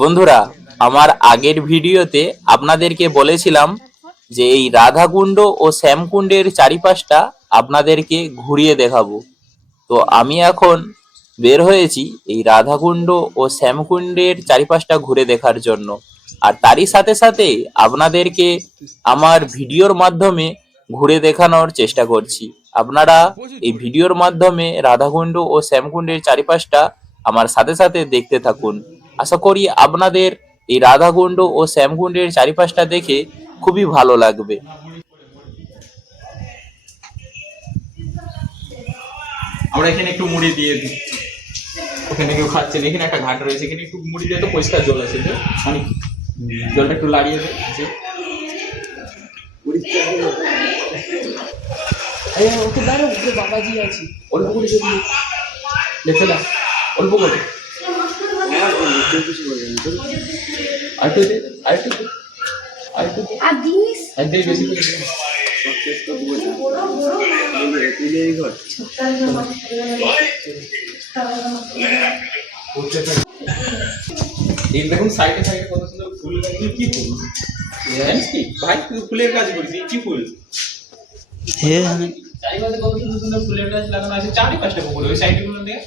বন্ধুরা, আমার আগের ভিডিওতে আপনাদেরকে বলেছিলাম যে এই রাধাকুণ্ড ও শ্যামকুণ্ডের চারিপাশটা আপনাদেরকে ঘুরিয়ে দেখাবো। তো আমি এখন বের হয়েছি এই রাধাকুণ্ড ও শ্যামকুণ্ডের চারিপাশটা ঘুরে দেখার জন্য। আর তারই সাথে সাথে আপনাদেরকে আমার ভিডিওর মাধ্যমে ঘুরে দেখানোর চেষ্টা করছি। আপনারা এই ভিডিওর মাধ্যমে রাধাকুণ্ড ও শ্যামকুণ্ডের চারিপাশটা আমার সাথে সাথে দেখতে থাকুন। আশা করি আপনাদের এই রাধাকুণ্ড ও শ্যামকুণ্ডের চারিপাশটা দেখে খুবই ভালো লাগবে। আমরা এখানে একটু মুড়ি দিয়ে দিই, ওখানে কেউ খাচ্ছেন, এখানে একটা ঘাট রয়েছে, এখানে একটু মুড়ি দিয়ে তো পরিষ্কার জল আছে, মানে জলটা একটু লাড়িয়ে দেয়। বাবাজি আছে, অল্প করে লেখে না, অল্প করে আরেকটু দে, আরেকটু দে, আরেকটু দে, একদম বেশি করে দে। দেখুন সাইডে সাইডে কত সুন্দর ফুল, কি ফুল জানিস কি ভাই? তুই ফুলের কাজ করছিস, কি ফুল? চারিপাশে কত সুন্দর সুন্দর ফুলের গাছ লাগানো আছে, চারি পাঁচটা পুকুর। ওই সাইডে গুলো দিয়ে,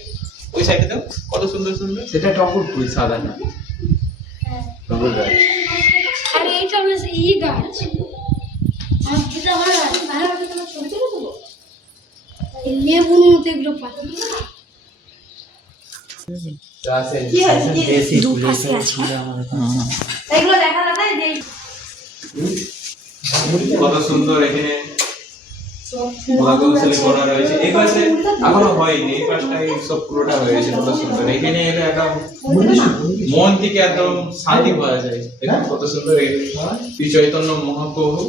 ওই সাইডে দাও, কত সুন্দর সুন্দর। সেটা টগর ফুল, সাদা না, টগর গাছ। আরে এইটা হচ্ছে ই গাছ, আর যেটা হয় বাইরে থেকে আমরা ছবি তুলে দেবো। এই লেবুর মতো এগুলো পাতা এগুলো দেখা যায় না। কত সুন্দর এখানে করা রয়েছে। এই পাশে এখনো হয়নি, এই পাশটা সব পুরোটা হয়েছে, কত সুন্দর। এখানে এলে একদম মন থেকে একদম শান্তি পাওয়া যায়। দেখুন কত সুন্দর। শ্রী চৈতন্য মহাপ্রভু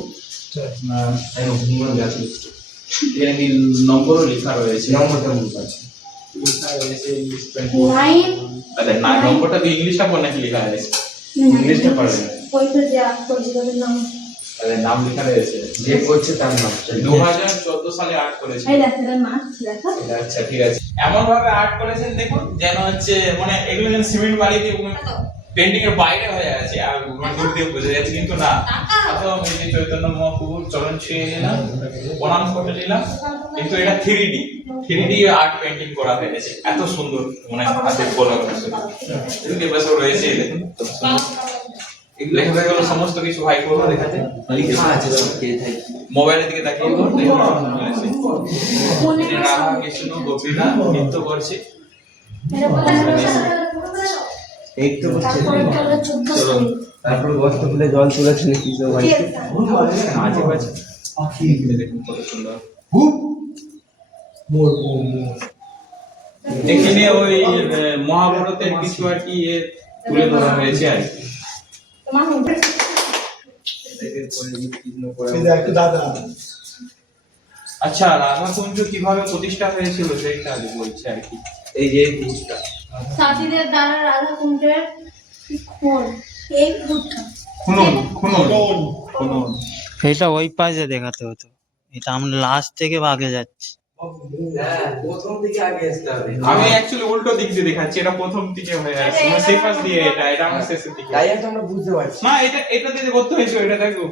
এখানে কি নম্বরও লেখা রয়েছে, নম্বরটা আছে নম্বরটা তো ইংলিশটা পড়ে নাকি লেখা আছে, ইংলিশটা পারবে না, নাম লেখা রয়েছে, যে করছে তার নাম। 2014 সালে আর্ট করেছে। আচ্ছা ঠিক আছে, এমন ভাবে আর্ট করেছেন দেখুন যেন হচ্ছে মানে এগুলো যেন সিমেন্ট বালি দিয়ে পেন্টিং এর বাইরে হয়ে আছে, আর দূর দিয়ে বোঝা যাচ্ছে, কিন্তু না। প্রথম এই যে চৈতন্য মহাপ্রভুর চরণ ছুঁয়ে নিলাম, প্রণাম করে নিলাম, কিন্তু এটা 3D আর্ট পেন্টিং করা হয়েছে, এত সুন্দর মানে হাতে করা হয়েছে। এদিকে বসে রয়েছে দেখুন, লেখা হয়ে গেল সমস্ত কিছু। ভাই করবো দেখাতে, লেখা আছে মোবাইলের দিকে তাকিয়ে রাধা কৃষ্ণ গোপীরা নৃত্য করছে, এই তো তারপর বস্তা খুলে জল তুলেছে নাকি মাঝে মাঝে দেখুন কত সুন্দর। এখানে ওই মহাভারতের কিছু আর কি তুলে ধরা হয়েছে আর কি। আচ্ছা, রাধাকুঞ্জ কিভাবে প্রতিষ্ঠা হয়েছিল সেটা আগে বলছে আর কি। এই যে সাথীদের দ্বারা রাধাকুণ্ডের খুনন এটা ওই পাশে দেখাতে হতো, এটা আমরা লাস্ট থেকে আগে যাচ্ছি। প্রথম দিকে আগে আসতে হবে। আমি অ্যাকচুয়ালি উল্টো দিক দিয়ে দেখাচ্ছি, এটা প্রথম দিকে হয়ে আছে, মানে সেই পাশ দিয়ে এটা আমার শেষের দিকে। তাই তো আমরা বুঝতে পারছি না, এটা দিয়ে করতে হয়েছে, এটা দেখো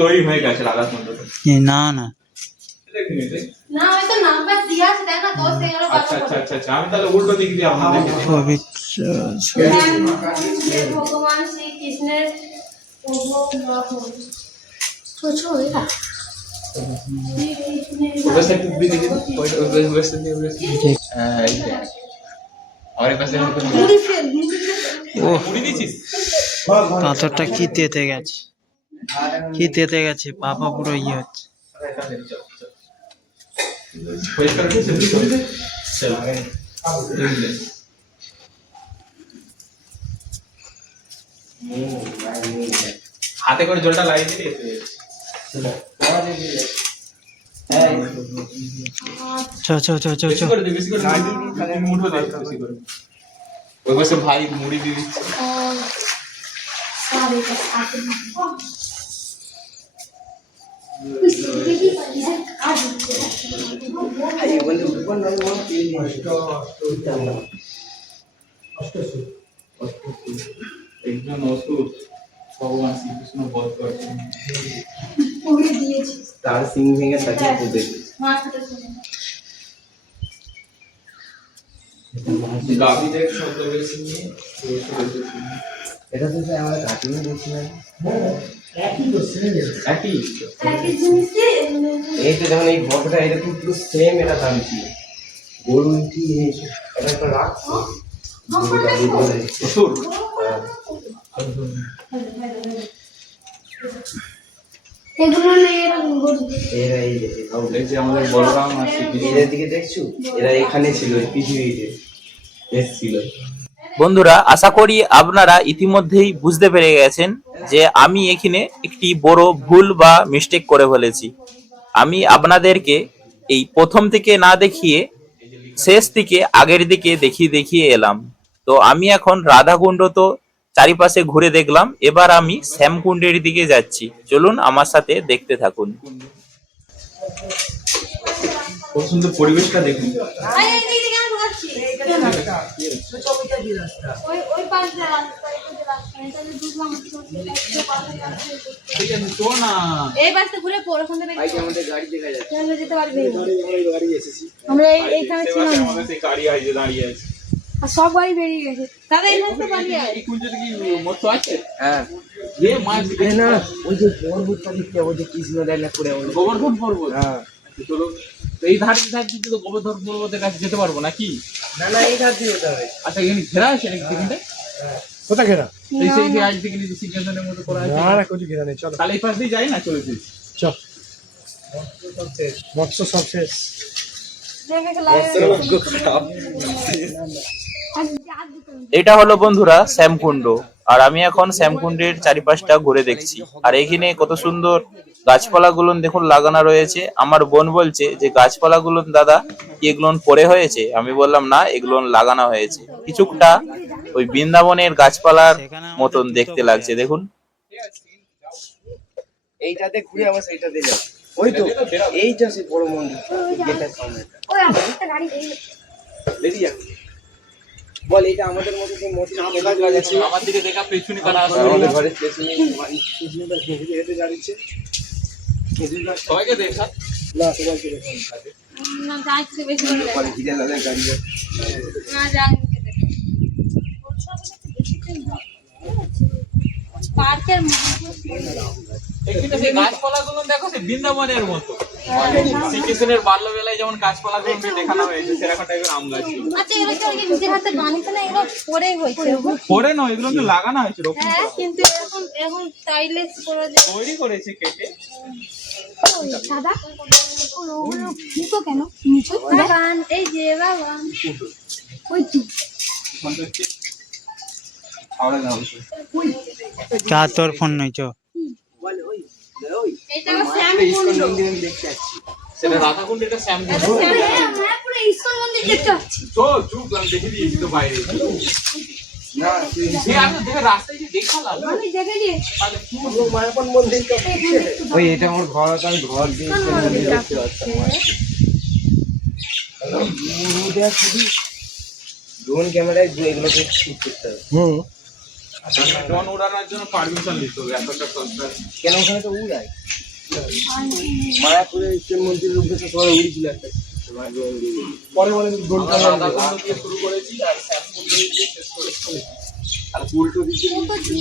তৈরি হয়ে গেছে রাধাকুণ্ডটা। না না দেখুন এটা না, ওই তো নাম্বার দিয়া আছে, দেখ না 10 11 আচ্ছা আচ্ছা আচ্ছা আচ্ছা, আমি তাহলে উল্টো দিক দিয়ে আপনাদের ভগবান শ্রীকৃষ্ণের ওয়েবসাইট দিয়ে দেখি, ওয়েবসাইট দিয়ে আমার কাছে ও মুড়ি দিছিস? পাথরটা কি তেতে গেছে, কি তেতে গেছে, পাপা পুরো ইয়ে হচ্ছে। পরিষ্কার হয়েছে চল হাতে করে জলটা লাগিয়ে দিলে মুঠো দে, বেশি করে। ওই পাশে ভাই মুড়ি দিয়ে দিচ্ছে। দুজন অসুর ভগবান শ্রীকৃষ্ণ বধ করছেন। ওকে দিয়েছি তার সিং ভেঙে তাকে পুঁতে মাথাটা শুনে গাভীদের শব্দ বেশি নিয়ে এটা তো স্যার আমরা কাটিয়ে দেখছিলাম একই একই জিনিসকে এই তো যখন এই ফটোটা এটা তো পুরো সেম এটা দাম ছিল গরু কি এটা একটা রাখছি অসুর এগুলো নেই এরকম গরু এরা এই যে এই যে আমাদের বলরাম আর শ্রীকৃষ্ণ এদের দিকে দেখছো এরা এখানে ছিল এই পৃথিবীতে এসেছিল বন্ধুরা, আশা করি আপনারা ইতিমধ্যেই বুঝতে পেরে গেছেন যে আমি এখানে একটি বড় ভুল বা মিস্টেক করে ফেলেছি। আমি আপনাদেরকে এই প্রথম থেকে না দেখিয়ে শেষ থেকে আগের দিকে দেখিয়ে এলাম। তো আমি এখন রাধাকুণ্ড তো চারিপাশে ঘুরে দেখলাম, এবার আমি শ্যামকুণ্ডের দিকে যাচ্ছি। চলুন আমার সাথে দেখতে থাকুন। খুব সুন্দর পরিবেশটা দেখুন। আই এই দিকে কেন ঢোকাচ্ছি ওই পাশে রাস্তা এটাতে ঢুকলাম ঠিক আছে, তো না এই পাশে ঘুরে ওখান থেকে ভাই আমাদের গাড়ি দেখা যাচ্ছে চলে যেতে পারবে গাড়ি এসেছি আমরা এইখানে ছিলাম আমাদের সেই গাড়ি আছে দাঁড়িয়ে আছে। আর সব গাড়ি বেরিয়ে গেছে দাদা এই রাস্তা পালিয়ে আয় এই কুঞ্জতে কি মৎস্য আছে? হ্যাঁ রে মাছ এই না ওই যে পর্বতটা দেখতে ওই যে কৃষ্ণ দেখা করে গোবর্ধন পর্বত। হ্যাঁ চলো, তো এই ধারে তো গোবর্ধন পর্বতের কাছে যেতে পারবো নাকি? না না এই ঘাট দিয়ে যেতে হবে আচ্ছা, এখানে ঘেরা আছে নাকি সেখানটা? কোথা ঘেরা এই সেই যে আজ থেকে নিজে সিংহাসনের মতো করা আছে। না না কিছু ঘেরা নেই চলো তাহলে এই পাশ দিয়ে যাই না, চলেছি। চল মৎস্য সব শেষ দেখে লাগে এটা হলো বন্ধুরা শ্যামকুণ্ড, আর আমি এখন শ্যামকুণ্ডের চারিপাশটা ঘুরে দেখছি। আর এখানে কত সুন্দর গাছপালাগুলো দেখুন লাগানো রয়েছে। আমার বোন বলছে যে গাছপালাগুলো দাদা কি এগুলো পরে হয়েছে? আমি বললাম না, এগুলো লাগানো হয়েছে। কিছুটা ওই বৃন্দাবনের গাছপালার মতন দেখতে লাগছে, দেখুন। এইটাতে ঘুরে আবার সেইটাতে যাও ওই তো এইটা সেই বড় মন্দির গেটের সামনে ওই একটা গাড়ি বেরিয়ে বেরিয়ে যাবে বল এটা আমাদের মতো সেই মন্দির কেদার গাছ আছে আমার দিকে দেখা পেছনে কারা আছে? আমাদের ঘরের পেছনে কৃষ্ণটা হেঁটে হেঁটে দাঁড়িয়েছে খেজুর গাছ সবাইকে দেখা। না সবাইকে দেখুন না যাচ্ছে বেশি করে পরে ঘিরে দাদা গাড়ি যাচ্ছে না যাচ্ছে পার্কের এখানে সেই গাছপালাগুলো দেখো, সেই বৃন্দাবনের মতো। শ্রীকৃষ্ণের বাল্যবেলায় যেমন গাছপালাগুলো দেখানো হয়েছে সেরকম টাইপের আম গাছ। আচ্ছা এগুলো কি আগে নিজের হাতে বানিয়েছে না এগুলো পরে হয়েছে পরে নয়, এগুলো তো লাগানো হয়েছে, রোপণ হ্যাঁ কিন্তু এখন স্টাইলিশ করে যে তৈরি করেছে কেটে। সাদা নিচু কেন নিচু বাগান এই যে বাগান ওই তো হাওড়া যাওয়া হচ্ছে। কা তোর ফোন নাই চ বল ওই ওই এটা শ্যামকুণ্ড মন্দির দেখতে যাচ্ছি সেটা রাধাকুণ্ড, এটা শ্যামকুণ্ড। আমরা পুরো ইস্কন মন্দির দেখতে পাচ্ছি তো চুপ, আমি দেখে দিয়েছি তো বাইরে। না তুই সে আমি দেখে রাস্তায় যে দেখালাম। আমি দেখেছি তাহলে কি মায়াপন মন্দির ওই এটা আমার ঘর আছে আমি ঘর দিয়ে দেখতে পাচ্ছি ড্রোন ক্যামেরায় এগুলোকে শুট করতে হবে ড্রোন উড়ানোর জন্য পারমিশন নিতে হবে, এতটা সস্তা। কেন ওখানে তো উড়ায় মায়াপুরে ইস্কন মন্দিরের উপরে তো সবাই উড়িয়েছিল একটা পরে বলে ড্রোন আমরা রাধাকুণ্ড দিয়ে শুরু করেছি আর শ্যামকুণ্ড দিয়ে শেষ করেছি। আর উল্টো দিকে কত দিন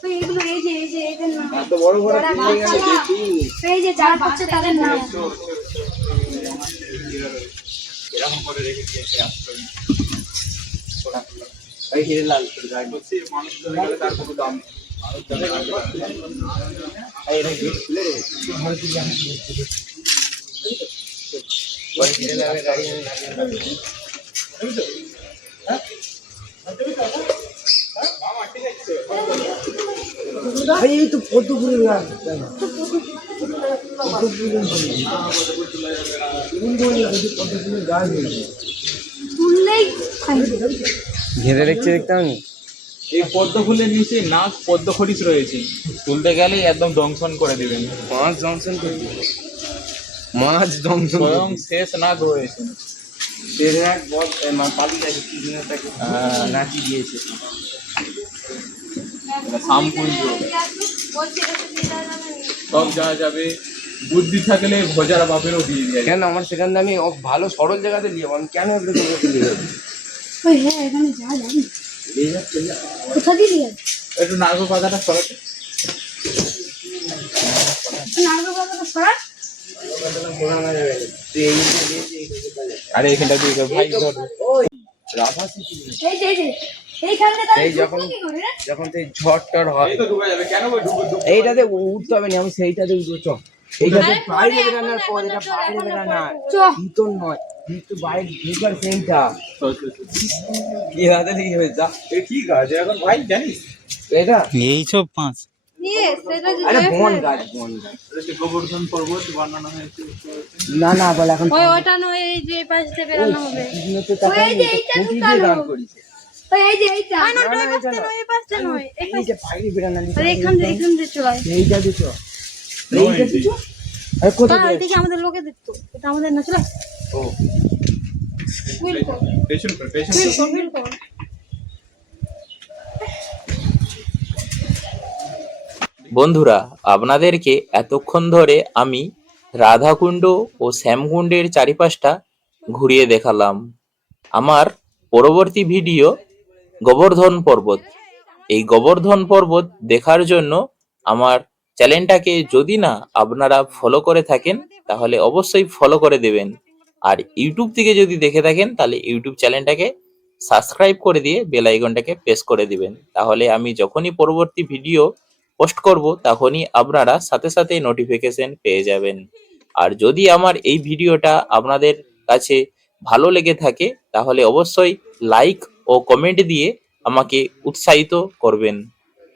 তো এগুলো এই যে নাম এত বড় বড় বিল্ডিং আছে দেখিনি এই যে যারা হচ্ছে তাদের নাম এরকম করে রেখেছি একটা আশ্রয়। এই হিরে লাল গাড়ি বলছি মানুষ চলে গেলে তার কোনো দাম নেই। এটা গেট খুলে রেখেছি ওই হিরে লালের গাড়ি আমি লাগিয়ে এই তো পদ্মপুরের গাছ পদ্মপুরের গাছ তুললেই খাই ঘেরে রেখেছি দেখতে আমি এই পদ্ম ফুলের নিচে নাক পদ্ম খরিস রয়েছে, তুলতে গেলেই একদম দংশন করে দিবেন। মাছ দংশন করছি মাছ দংশন স্বয়ং শেষ নাগ রয়েছে। ট্রেনে এক বদ পালিয়ে গেছে, কি দিন তাকে নাচি দিয়েছে। শামকুঞ্জ সব যাওয়া যাবে, বুদ্ধি থাকলে ভোজার বাপেরও বিয়ে দিয়ে যাবে। কেন আমার সেখান থেকে আমি ভালো সরল জায়গাতে নিয়ে যাবো, আমি কেন এগুলো জায়গাতে নিয়ে যাবো? ওই হ্যাঁ এখানে যা যাবি নিয়ে যাচ্ছে না। কোথা দিয়ে নিয়ে যাবি? একটু নারকেল পাতাটা সরাতে। নারকেল পাতাটা সরা। ঘোরানো যাবে না। তুই এই দিকে দিয়েছি, এই দিকে চলে যা। আরে এখানটা দিয়ে ভাই ধর। ওই রাধা সিটি এইখানে এই যখন কি করে রে? যখন তুই ঝড় টড় হয় এই তো ঢুকে যাবে, কেন ভাই ঢুকে এইটাতে উঠতে হবে না, আমি সেইটাতে উঠবো। চ এইটাতে আরে বাইরে পরে, বেরানোর পর, এটা এখন বাইরে বেরানা চ। ভিতর নয়, কিন্তু বাইরে ঢুকার সেইটা কি হাতে লেগে হয়ে যা। এ কি গাছ এখন ভাই জানিস? এটা এইসব পাঁচ নিয়ে সেটা যদি আরে বন গাছ, বন গাছ। এটা হচ্ছে গোবর্ধন পর্বত বানানো হয়েছে। না না বল এখন ওই ওটা নয়, এই যে এই পাশ থেকে বেরানো হবে। কিছুতে তাকাই ওই যে এইটা খুঁটি দিয়ে ঢুকানো। দাঁড় করিছে। ওই এই যে এইটা না, না, এই পাশটা এটা নয়, এই পাশটা নয়, এই এই যে বাইরে বেরানো আরে এখান দিয়ে চলাই। এইটা দিছ, এইটা দিছ। আরে কোথায় না দিয়ে? এদিকে আমাদের লোকে দেখতো, এটা আমাদের না চলা। ও হুইল কর, পেছন কর, পেছন হুইল কর। কর, হুইল কর। বন্ধুরা, আপনাদেরকে এতক্ষণ ধরে আমি রাধাকুণ্ড ও শ্যামকুণ্ডের চারিপাশটা ঘুরিয়ে দেখালাম। আমার পরবর্তী ভিডিও গোবর্ধন পর্বত। এই গোবর্ধন পর্বত দেখার জন্য আমার চ্যানেলটাকে যদি না আপনারা ফলো করে থাকেন তাহলে অবশ্যই ফলো করে দেবেন। আর ইউটিউব থেকে যদি দেখে থাকেন তাহলে ইউটিউব চ্যানেলটাকে সাবস্ক্রাইব করে দিয়ে বেল আইকনটাকে প্রেস করে দিবেন। তাহলে আমি যখনই পরবর্তী ভিডিও পোস্ট করব তখনই আপনারা সাথে সাথে নোটিফিকেশন পেয়ে যাবেন। আর যদি আমার এই ভিডিওটা আপনাদের কাছে ভালো লেগে থাকে তাহলে অবশ্যই লাইক ও কমেন্ট দিয়ে আমাকে উৎসাহিত করবেন।